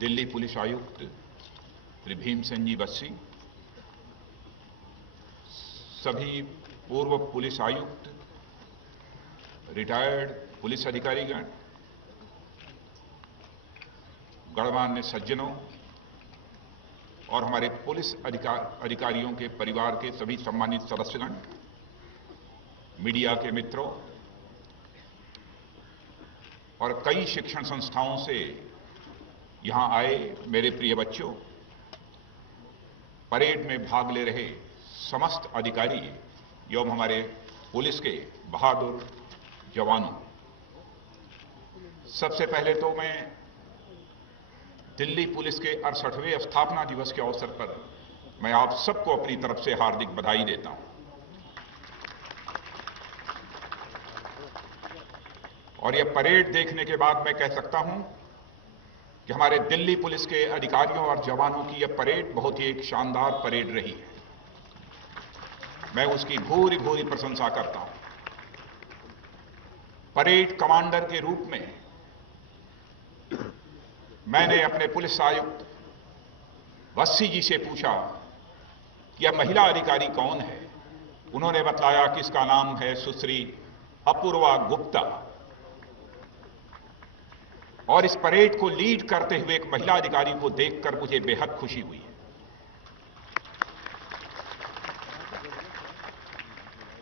Delhi police आयुक्त श्री भीमसेन जी बस्सी, सभी पूर्व पुलिस आयुक्त, रिटायर्ड पुलिस अधिकारीगण, गणमान्य सज्जनों और हमारे पुलिस अधिकारियों के परिवार के सभी सम्मानित सदस्यगण, मीडिया के मित्रों और कई शिक्षण संस्थाओं से यहां आए मेरे प्रिय बच्चों, परेड में भाग ले रहे समस्त अधिकारी एवं हमारे पुलिस के बहादुर जवानों, सबसे पहले तो मैं दिल्ली पुलिस के 68वें स्थापना दिवस के अवसर पर मैं आप सबको अपनी तरफ से हार्दिक बधाई देता हूं और यह परेड देखने के बाद मैं कह सकता हूं कि हमारे दिल्ली पुलिस के अधिकारियों और जवानों की यह परेड बहुत ही एक शानदार परेड रही है। मैं उसकी भूरी भूरी प्रशंसा करता हूं। परेड कमांडर के रूप में मैंने अपने पुलिस आयुक्त बस्सी जी से पूछा कि यह महिला अधिकारी कौन है। उन्होंने बताया कि इसका नाम है सुश्री अपूर्वा गुप्ता और इस परेड को लीड करते हुए एक महिला अधिकारी को देखकर मुझे बेहद खुशी हुई है।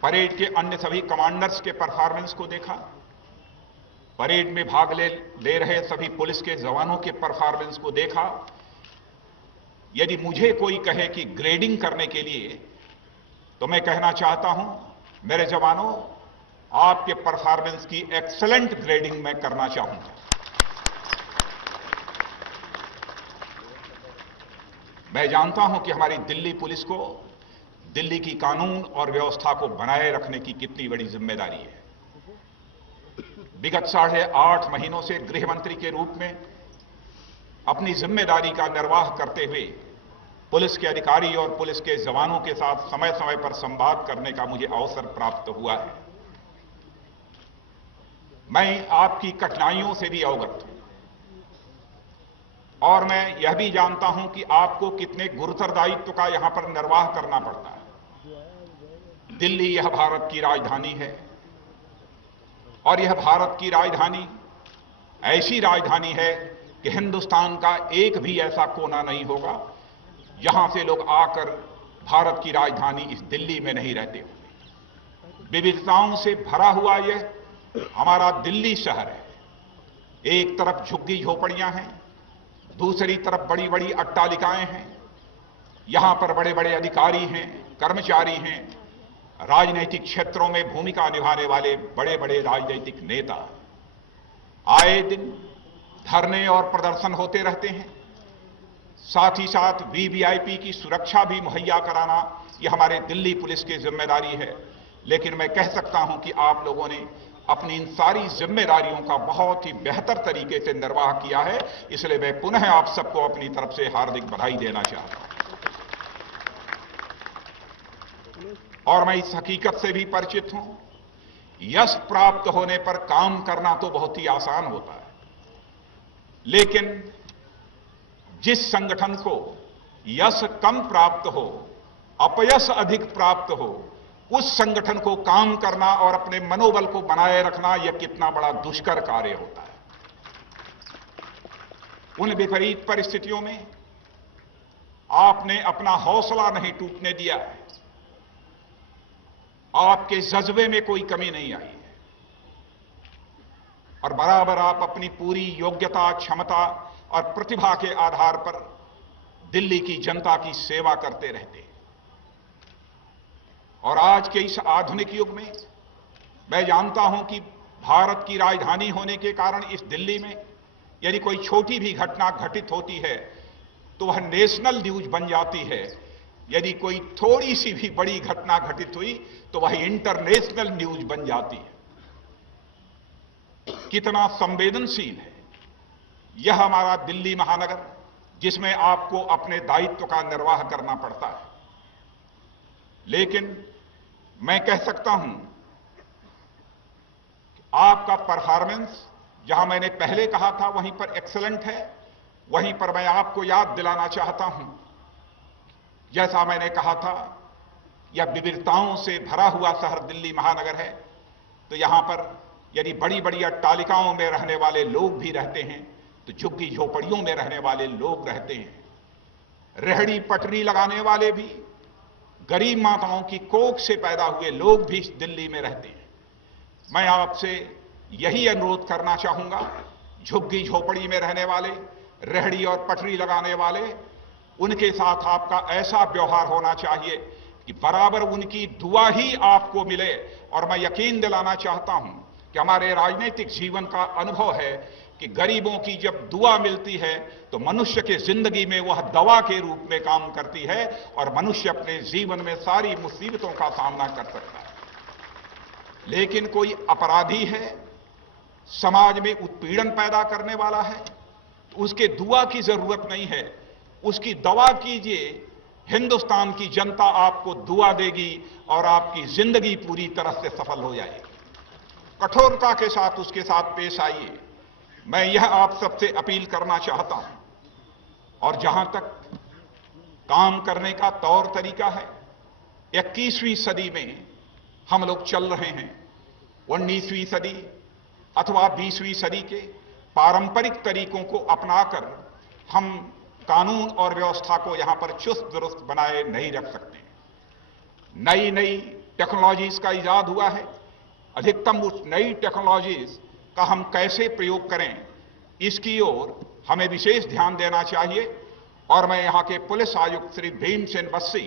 परेड के अन्य सभी कमांडर्स के परफॉर्मेंस को देखा, परेड में भाग ले रहे सभी पुलिस के जवानों के परफॉर्मेंस को देखा। यदि मुझे कोई कहे कि ग्रेडिंग करने के लिए, तो मैं कहना चाहता हूं, मेरे जवानों, आपके परफॉर्मेंस की एक्सीलेंट ग्रेडिंग मैं करना चाहूंगा। मैं जानता हूं कि हमारी दिल्ली पुलिस को दिल्ली की कानून और व्यवस्था को बनाए रखने की कितनी बड़ी जिम्मेदारी है। विगत 8.5 महीनों से गृह मंत्री के रूप में अपनी जिम्मेदारी का निर्वाह करते हुए पुलिस के अधिकारी और पुलिस के जवानों के साथ समय समय पर संवाद करने का मुझे अवसर प्राप्त हुआ है। मैं आपकी कठिनाइयों से भी अवगत हूं और मैं यह भी जानता हूं कि आपको कितने गुरुतर दायित्व का यहां पर निर्वाह करना पड़ता है। दिल्ली यह भारत की राजधानी है और यह भारत की राजधानी ऐसी राजधानी है कि हिंदुस्तान का एक भी ऐसा कोना नहीं होगा यहां से लोग आकर भारत की राजधानी इस दिल्ली में नहीं रहते होंगे। विविधताओं से भरा हुआ यह हमारा दिल्ली शहर है। एक तरफ झुग्गी झोपड़ियां हैं, दूसरी तरफ बड़ी बड़ी अट्टालिकाएं हैं। यहां पर बड़े बड़े अधिकारी हैं, कर्मचारी हैं, राजनीतिक क्षेत्रों में भूमिका निभाने वाले बड़े बड़े राजनीतिक नेता। आए दिन धरने और प्रदर्शन होते रहते हैं। साथ ही साथ वीवीआईपी की सुरक्षा भी मुहैया कराना यह हमारे दिल्ली पुलिस की जिम्मेदारी है। लेकिन मैं कह सकता हूं कि आप लोगों ने अपनी इन सारी जिम्मेदारियों का बहुत ही बेहतर तरीके से निर्वाह किया है, इसलिए मैं पुनः आप सबको अपनी तरफ से हार्दिक बधाई देना चाहता हूं। और मैं इस हकीकत से भी परिचित हूं, यश प्राप्त होने पर काम करना तो बहुत ही आसान होता है, लेकिन जिस संगठन को यश कम प्राप्त हो, अपयश अधिक प्राप्त हो, उस संगठन को काम करना और अपने मनोबल को बनाए रखना यह कितना बड़ा दुष्कर कार्य होता है। उन विपरीत परिस्थितियों में आपने अपना हौसला नहीं टूटने दिया है। आपके जज्बे में कोई कमी नहीं आई है और बराबर आप अपनी पूरी योग्यता, क्षमता और प्रतिभा के आधार पर दिल्ली की जनता की सेवा करते रहते हैं। और आज के इस आधुनिक युग में मैं जानता हूं कि भारत की राजधानी होने के कारण इस दिल्ली में यदि कोई छोटी भी घटना घटित होती है तो वह नेशनल न्यूज बन जाती है। यदि कोई थोड़ी सी भी बड़ी घटना घटित हुई तो वह इंटरनेशनल न्यूज बन जाती है। कितना संवेदनशील है यह हमारा दिल्ली महानगर, जिसमें आपको अपने दायित्व का निर्वाह करना पड़ता है। लेकिन मैं कह सकता हूं आपका परफॉर्मेंस जहां मैंने पहले कहा था वहीं पर एक्सीलेंट है वहीं पर मैं आपको याद दिलाना चाहता हूं, जैसा मैंने कहा था, यह विविधताओं से भरा हुआ शहर दिल्ली महानगर है, तो यहां पर यदि बड़ी बड़ी अट्टालिकाओं में रहने वाले लोग भी रहते हैं तो झुग्गी झोपड़ियों में रहने वाले लोग रहते हैं। रेहड़ी पटरी लगाने वाले भी, गरीब माताओं की कोख से पैदा हुए लोग भी दिल्ली में रहते हैं। मैं आपसे यही अनुरोध करना चाहूंगा, झुग्गी झोपड़ी में रहने वाले, रेहड़ी और पटरी लगाने वाले, उनके साथ आपका ऐसा व्यवहार होना चाहिए कि बराबर उनकी दुआ ही आपको मिले। और मैं यकीन दिलाना चाहता हूं कि हमारे राजनीतिक जीवन का अनुभव है कि गरीबों की जब दुआ मिलती है तो मनुष्य के जिंदगी में वह दवा के रूप में काम करती है और मनुष्य अपने जीवन में सारी मुसीबतों का सामना कर सकता है। लेकिन कोई अपराधी है, समाज में उत्पीड़न पैदा करने वाला है, तो उसके दुआ की जरूरत नहीं है, उसकी दवा कीजिए। हिंदुस्तान की जनता आपको दुआ देगी और आपकी जिंदगी पूरी तरह से सफल हो जाएगी। कठोरता के साथ उसके साथ पेश आइए, मैं यह आप सबसे अपील करना चाहता हूं। और जहां तक काम करने का तौर तरीका है, 21वीं सदी में हम लोग चल रहे हैं। 19वीं सदी अथवा 20वीं सदी के पारंपरिक तरीकों को अपनाकर हम कानून और व्यवस्था को यहां पर चुस्त दुरुस्त बनाए नहीं रख सकते। नई नई टेक्नोलॉजीज का इजाद हुआ है, अधिकतम उस नई टेक्नोलॉजीज का हम कैसे प्रयोग करें, इसकी ओर हमें विशेष ध्यान देना चाहिए। और मैं यहां के पुलिस आयुक्त श्री भीमसेन बस्सी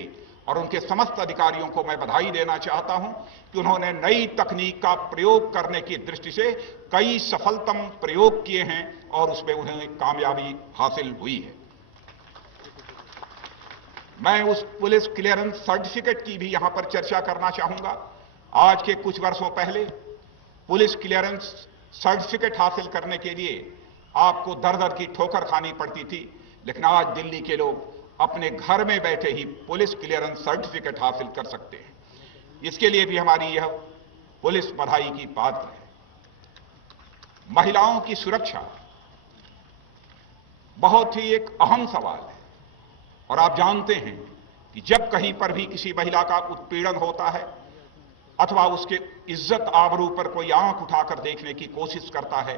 और उनके समस्त अधिकारियों को मैं बधाई देना चाहता हूं कि उन्होंने नई तकनीक का प्रयोग करने की दृष्टि से कई सफलतम प्रयोग किए हैं और उसमें उन्हें कामयाबी हासिल हुई है। मैं उस पुलिस क्लियरेंस सर्टिफिकेट की भी यहां पर चर्चा करना चाहूंगा। आज के कुछ वर्षों पहले पुलिस क्लियरेंस सर्टिफिकेट हासिल करने के लिए आपको दर दर की ठोकर खानी पड़ती थी, लेकिन आज दिल्ली के लोग अपने घर में बैठे ही पुलिस क्लियरेंस सर्टिफिकेट हासिल कर सकते हैं। इसके लिए भी हमारी यह पुलिस बधाई की पात्र है। महिलाओं की सुरक्षा बहुत ही एक अहम सवाल है और आप जानते हैं कि जब कहीं पर भी किसी महिला का उत्पीड़न होता है अथवा उसके इज्जत आबरू पर कोई आंख उठाकर देखने की कोशिश करता है,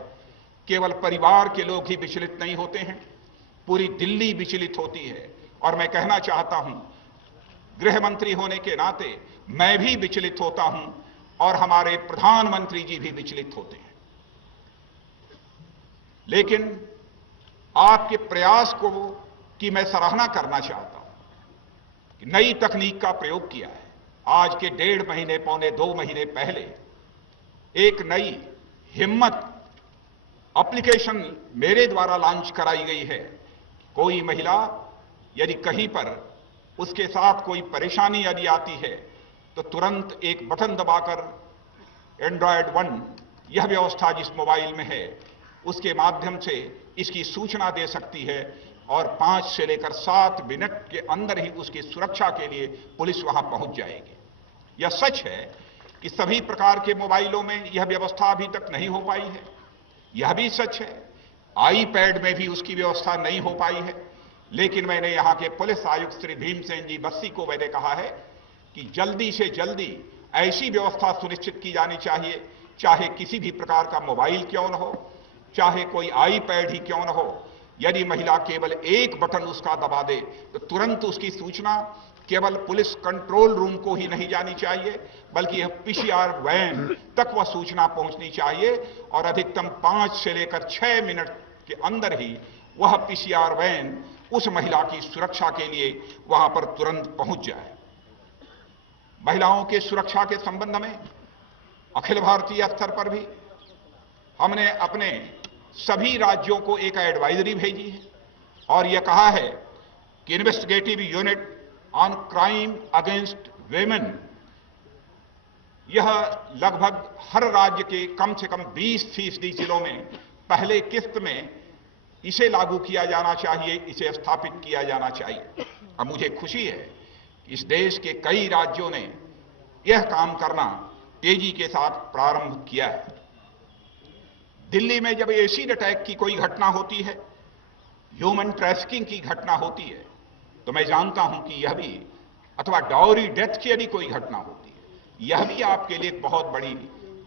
केवल परिवार के लोग ही विचलित नहीं होते हैं, पूरी दिल्ली विचलित होती है। और मैं कहना चाहता हूं, गृह मंत्री होने के नाते मैं भी विचलित होता हूं और हमारे प्रधानमंत्री जी भी विचलित होते हैं। लेकिन आपके प्रयास को की मैं सराहना करना चाहता हूं कि नई तकनीक का प्रयोग किया है। आज के 1.5 महीने पौने 2 महीने पहले एक नई हिम्मत एप्लीकेशन मेरे द्वारा लॉन्च कराई गई है। कोई महिला यदि कहीं पर उसके साथ कोई परेशानी यदि आती है तो तुरंत एक बटन दबाकर एंड्रॉयड 1 यह व्यवस्था जिस मोबाइल में है उसके माध्यम से इसकी सूचना दे सकती है और 5 से लेकर 7 मिनट के अंदर ही उसकी सुरक्षा के लिए पुलिस वहां पहुंच जाएगी। यह सच है कि सभी प्रकार के मोबाइलों में यह व्यवस्था अभी तक नहीं हो पाई है। यह भी सच है आईपैड में भी उसकी व्यवस्था नहीं हो पाई है। लेकिन मैंने यहां के पुलिस आयुक्त श्री भीमसेन जी बस्सी को मैंने कहा है कि जल्दी से जल्दी ऐसी व्यवस्था सुनिश्चित की जानी चाहिए, चाहे किसी भी प्रकार का मोबाइल क्यों न हो, चाहे कोई आईपैड ही क्यों न हो, यदि महिला केवल एक बटन उसका दबा दे तो तुरंत उसकी सूचना केवल पुलिस कंट्रोल रूम को ही नहीं जानी चाहिए, बल्कि यह पीसीआर वैन तक वह सूचना पहुंचनी चाहिए और अधिकतम 5 से लेकर 6 मिनट के अंदर ही वह पीसीआर वैन उस महिला की सुरक्षा के लिए वहां पर तुरंत पहुंच जाए। महिलाओं के सुरक्षा के संबंध में अखिल भारतीय स्तर पर भी हमने अपने सभी राज्यों को एक एडवाइजरी भेजी है और यह कहा है कि investigative unit on crime against women, यह लगभग हर राज्य के कम से कम 20% जिलों में पहले किस्त में इसे लागू किया जाना चाहिए, इसे स्थापित किया जाना चाहिए। अब मुझे खुशी है कि इस देश के कई राज्यों ने यह काम करना तेजी के साथ प्रारंभ किया है। दिल्ली में जब एसिड अटैक की कोई घटना होती है ह्यूमन ट्रैफिकिंग की घटना होती है तो मैं जानता हूं कि यह भी, अथवा डाउरी डेथ की यदि कोई घटना होती है, यह भी आपके लिए एक बहुत बड़ी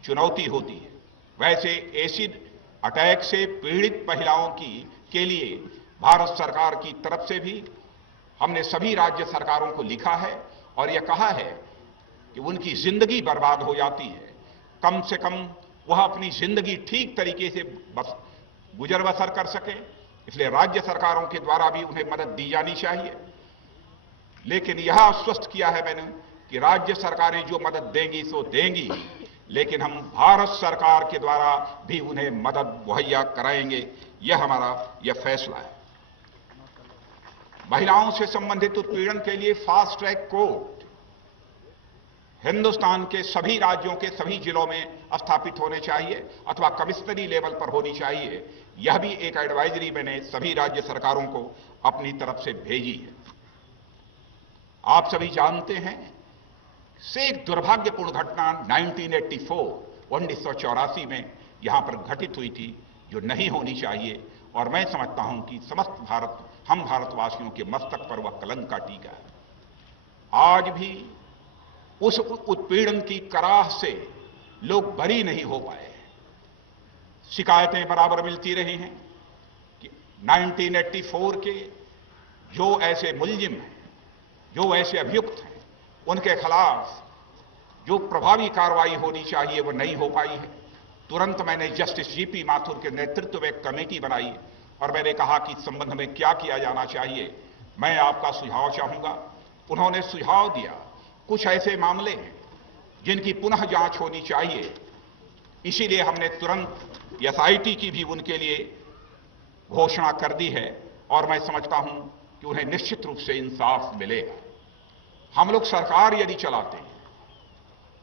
चुनौती होती है। वैसे एसिड अटैक से पीड़ित महिलाओं के लिए भारत सरकार की तरफ से भी हमने सभी राज्य सरकारों को लिखा है और यह कहा है कि उनकी जिंदगी बर्बाद हो जाती है, कम से कम वह अपनी जिंदगी ठीक तरीके से गुजर बसर कर सके, इसलिए राज्य सरकारों के द्वारा भी उन्हें मदद दी जानी चाहिए। लेकिन यह आश्वस्त किया है मैंने कि राज्य सरकारें जो मदद देंगी सो देंगी, लेकिन हम भारत सरकार के द्वारा भी उन्हें मदद मुहैया कराएंगे, यह हमारा यह फैसला है। महिलाओं से संबंधित उत्पीड़न के लिए फास्ट ट्रैक कोर्ट हिंदुस्तान के सभी राज्यों के सभी जिलों में स्थापित होने चाहिए अथवा कमिश्नरी लेवल पर होनी चाहिए। यह भी एक एडवाइजरी मैंने सभी राज्य सरकारों को अपनी तरफ से भेजी है। आप सभी जानते हैं से एक दुर्भाग्यपूर्ण घटना 1984 में यहां पर घटित हुई थी, जो नहीं होनी चाहिए, और मैं समझता हूं कि समस्त भारत, हम भारतवासियों के मस्तक पर वह कलंक का टीका है। आज भी उस उत्पीड़न की कराह से लोग बरी नहीं हो पाए। शिकायतें बराबर मिलती रही हैं कि 1984 के जो ऐसे मुलजिम हैं, जो ऐसे अभियुक्त हैं, उनके खिलाफ जो प्रभावी कार्रवाई होनी चाहिए वो नहीं हो पाई है। तुरंत मैंने जस्टिस जीपी माथुर के नेतृत्व में एक कमेटी बनाई और मैंने कहा कि इस संबंध में क्या किया जाना चाहिए, मैं आपका सुझाव चाहूंगा। उन्होंने सुझाव दिया कुछ ऐसे मामले हैं जिनकी पुनः जांच होनी चाहिए, इसीलिए हमने तुरंत एसआईटी की भी उनके लिए घोषणा कर दी है और मैं समझता हूं कि उन्हें निश्चित रूप से इंसाफ मिलेगा। हम लोग सरकार यदि चलाते हैं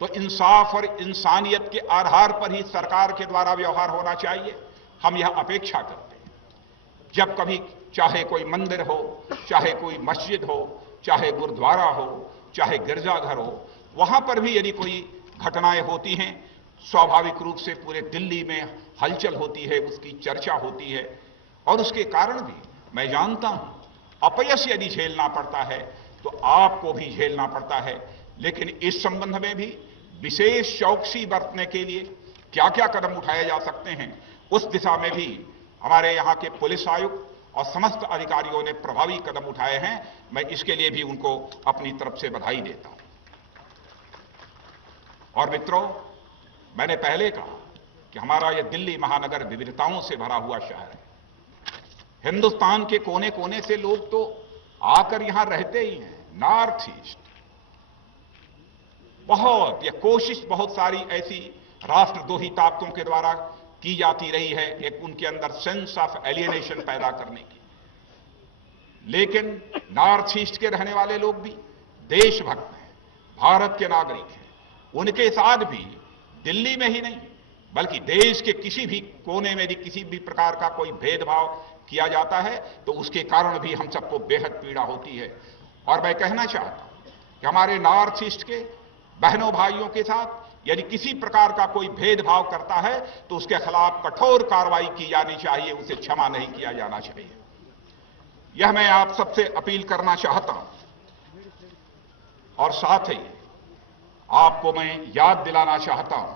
तो इंसाफ और इंसानियत के आधार पर ही सरकार के द्वारा व्यवहार होना चाहिए, हम यह अपेक्षा करते हैं। जब कभी चाहे कोई मंदिर हो, चाहे कोई मस्जिद हो, चाहे गुरुद्वारा हो, चाहे गिरजाघर हो, वहां पर भी यदि कोई घटनाएं होती हैं, स्वाभाविक रूप से पूरे दिल्ली में हलचल होती है, उसकी चर्चा होती है और उसके कारण भी मैं जानता हूं अपयश यदि झेलना पड़ता है तो आपको भी झेलना पड़ता है। लेकिन इस संबंध में भी विशेष चौकसी बरतने के लिए क्या क्या कदम उठाए जा सकते हैं, उस दिशा में भी हमारे यहां के पुलिस आयुक्त और समस्त अधिकारियों ने प्रभावी कदम उठाए हैं। मैं इसके लिए भी उनको अपनी तरफ से बधाई देता हूं। और मित्रों, मैंने पहले कहा कि हमारा यह दिल्ली महानगर विविधताओं से भरा हुआ शहर है। हिंदुस्तान के कोने कोने से लोग तो आकर यहां रहते ही हैं। नॉर्थ ईस्ट बहुत, यह कोशिश बहुत सारी ऐसी राष्ट्रद्रोही ताकतों के द्वारा की जाती रही है, एक उनके अंदर सेंस ऑफ एलियनेशन पैदा करने की। लेकिन नॉर्थ ईस्ट के रहने वाले लोग भी देशभक्त हैं, भारत के नागरिक हैं। उनके साथ भी दिल्ली में ही नहीं बल्कि देश के किसी भी कोने में भी किसी भी प्रकार का कोई भेदभाव किया जाता है तो उसके कारण भी हम सबको बेहद पीड़ा होती है। और मैं कहना चाहता हूं कि हमारे नॉर्थ ईस्ट के बहनों भाइयों के साथ यदि किसी प्रकार का कोई भेदभाव करता है तो उसके खिलाफ कठोर कार्रवाई की जानी चाहिए, उसे क्षमा नहीं किया जाना चाहिए। यह मैं आप सबसे अपील करना चाहता हूं। और साथ ही आपको मैं याद दिलाना चाहता हूं,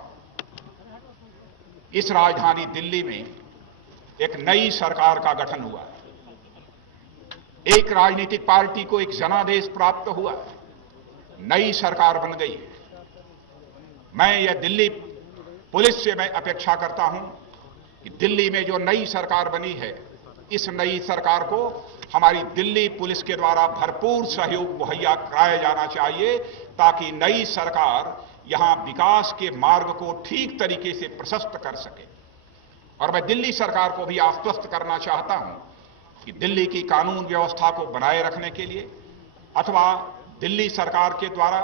इस राजधानी दिल्ली में एक नई सरकार का गठन हुआ है। एक राजनीतिक पार्टी को एक जनादेश प्राप्त हुआ है, नई सरकार बन गई है। मैं यह दिल्ली पुलिस से मैं अपेक्षा करता हूं कि दिल्ली में जो नई सरकार बनी है, इस नई सरकार को हमारी दिल्ली पुलिस के द्वारा भरपूर सहयोग मुहैया कराया जाना चाहिए ताकि नई सरकार यहां विकास के मार्ग को ठीक तरीके से प्रशस्त कर सके। और मैं दिल्ली सरकार को भी आश्वस्त करना चाहता हूं कि दिल्ली की कानून व्यवस्था को बनाए रखने के लिए अथवा दिल्ली सरकार के द्वारा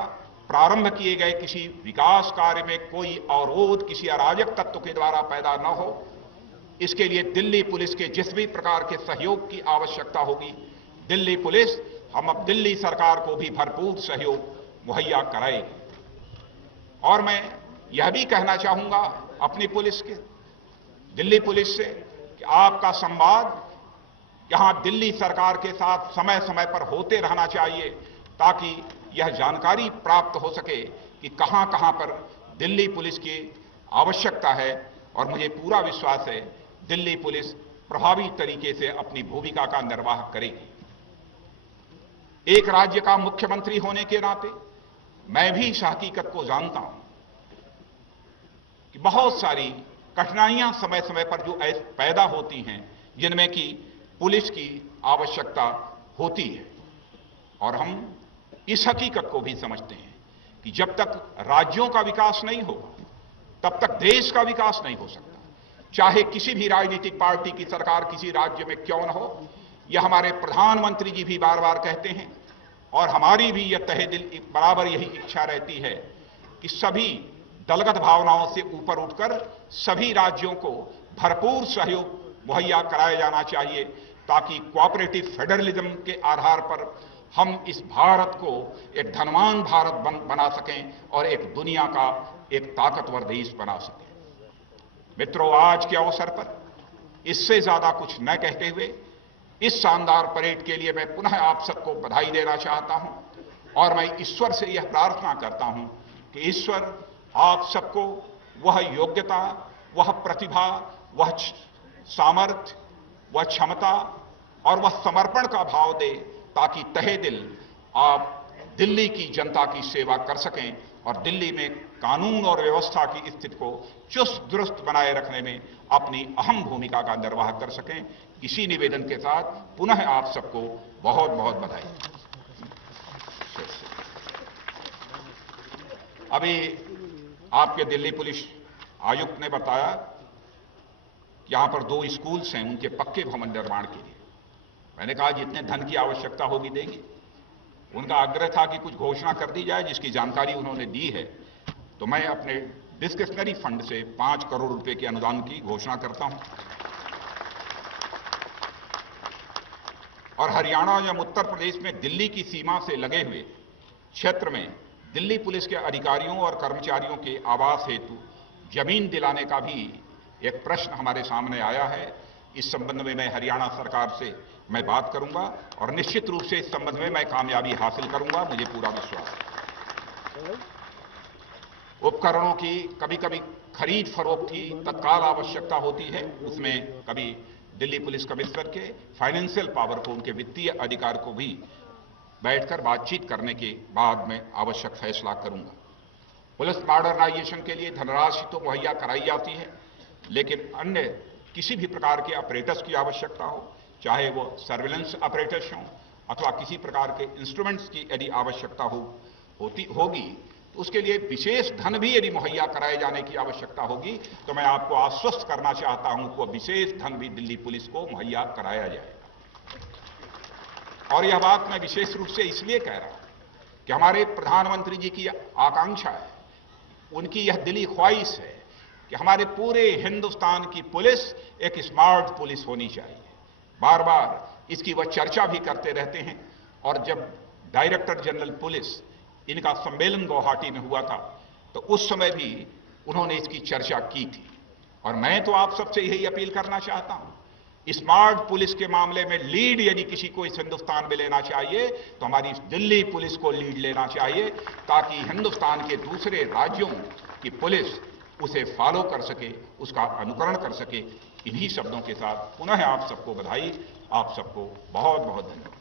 प्रारंभ किए गए किसी विकास कार्य में कोई अवरोध किसी अराजक तत्व के द्वारा पैदा न हो, इसके लिए दिल्ली पुलिस के जिस भी प्रकार के सहयोग की आवश्यकता होगी, दिल्ली पुलिस हम अब दिल्ली सरकार को भी भरपूर सहयोग मुहैया कराएगी। और मैं यह भी कहना चाहूंगा अपनी पुलिस के, दिल्ली पुलिस से कि आपका संवाद यहां दिल्ली सरकार के साथ समय समय पर होते रहना चाहिए ताकि यह जानकारी प्राप्त हो सके कि कहां कहां पर दिल्ली पुलिस की आवश्यकता है। और मुझे पूरा विश्वास है दिल्ली पुलिस प्रभावी तरीके से अपनी भूमिका का निर्वाह करेगी। एक राज्य का मुख्यमंत्री होने के नाते मैं भी इस हकीकत को जानता हूं कि बहुत सारी कठिनाइयां समय समय पर जो पैदा होती हैं जिनमें कि पुलिस की आवश्यकता होती है। और हम इस हकीकत को भी समझते हैं कि जब तक राज्यों का विकास नहीं होगा तब तक देश का विकास नहीं हो सकता। चाहे किसी भी राजनीतिक पार्टी की सरकार किसी राज्य में क्यों न हो, यह हमारे प्रधानमंत्री जी भी बार बार कहते हैं और हमारी भी यह तहे दिल बराबर यही इच्छा रहती है कि सभी दलगत भावनाओं से ऊपर उठकर सभी राज्यों को भरपूर सहयोग मुहैया कराया जाना चाहिए ताकि कोऑपरेटिव फेडरलिज्म के आधार पर हम इस भारत को एक धनवान भारत बना सकें और एक दुनिया का एक ताकतवर देश बना सकें। मित्रों, आज के अवसर पर इससे ज्यादा कुछ न कहते हुए इस शानदार परेड के लिए मैं पुनः आप सबको बधाई देना चाहता हूं और मैं ईश्वर से यह प्रार्थना करता हूं कि ईश्वर आप सबको वह योग्यता, वह प्रतिभा, वह सामर्थ्य, वह क्षमता और वह समर्पण का भाव दे ताकि तहे दिल आप दिल्ली की जनता की सेवा कर सकें और दिल्ली में कानून और व्यवस्था की स्थिति को चुस्त दुरुस्त बनाए रखने में अपनी अहम भूमिका का निर्वाह कर सकें। इसी निवेदन के साथ पुनः आप सबको बहुत बहुत बधाई। अभी आपके दिल्ली पुलिस आयुक्त ने बताया यहां पर 2 स्कूल्स हैं उनके पक्के भवन निर्माण के लिए। मैंने कहा जितने धन की आवश्यकता होगी देंगे। उनका आग्रह था कि कुछ घोषणा कर दी जाए जिसकी जानकारी उन्होंने दी है, तो मैं अपने डिस्क्रिशनरी फंड से 5 करोड़ रुपए के अनुदान की घोषणा करता हूं। और हरियाणा एवं उत्तर प्रदेश में दिल्ली की सीमा से लगे हुए क्षेत्र में दिल्ली पुलिस के अधिकारियों और कर्मचारियों के आवास हेतु जमीन दिलाने का भी एक प्रश्न हमारे सामने आया है। इस संबंध में मैं हरियाणा सरकार से मैं बात करूंगा और निश्चित रूप से इस संबंध में मैं कामयाबी हासिल करूंगा, मुझे पूरा विश्वास है। उपकरणों की कभी कभी खरीद फरोख्त की तत्काल आवश्यकता होती है, उसमें कभी दिल्ली पुलिस कमिश्नर के फाइनेंशियल पावर को, उनके वित्तीय अधिकार को भी बैठकर बातचीत करने के बाद मैं आवश्यक फैसला करूंगा। पुलिस मॉडर्नाइजेशन के लिए धनराशि तो मुहैया कराई जाती है, लेकिन अन्य किसी भी प्रकार के ऑपरेटर्स की आवश्यकता हो, चाहे वो सर्विलेंस ऑपरेटर्स हों अथवा किसी प्रकार के इंस्ट्रूमेंट्स की यदि आवश्यकता होगी तो उसके लिए विशेष धन भी यदि मुहैया कराए जाने की आवश्यकता होगी तो मैं आपको आश्वस्त करना चाहता हूं कि विशेष धन भी दिल्ली पुलिस को मुहैया कराया जाएगा। और यह बात मैं विशेष रूप से इसलिए कह रहा हूं कि हमारे प्रधानमंत्री जी की आकांक्षा है, उनकी यह दिली ख्वाहिश है कि हमारे पूरे हिंदुस्तान की पुलिस एक स्मार्ट पुलिस होनी चाहिए। बार बार इसकी वह चर्चा भी करते रहते हैं और जब डायरेक्टर जनरल पुलिस इनका सम्मेलन गुवाहाटी में हुआ था तो उस समय भी उन्होंने इसकी चर्चा की थी। और मैं तो आप सबसे यही अपील करना चाहता हूं, स्मार्ट पुलिस के मामले में लीड यदि किसी को इस हिंदुस्तान में लेना चाहिए तो हमारी दिल्ली पुलिस को लीड लेना चाहिए ताकि हिंदुस्तान के दूसरे राज्यों की पुलिस उसे फॉलो कर सके, उसका अनुकरण कर सके। इन्हीं शब्दों के साथ पुनः आप सबको बधाई, आप सबको बहुत बहुत धन्यवाद।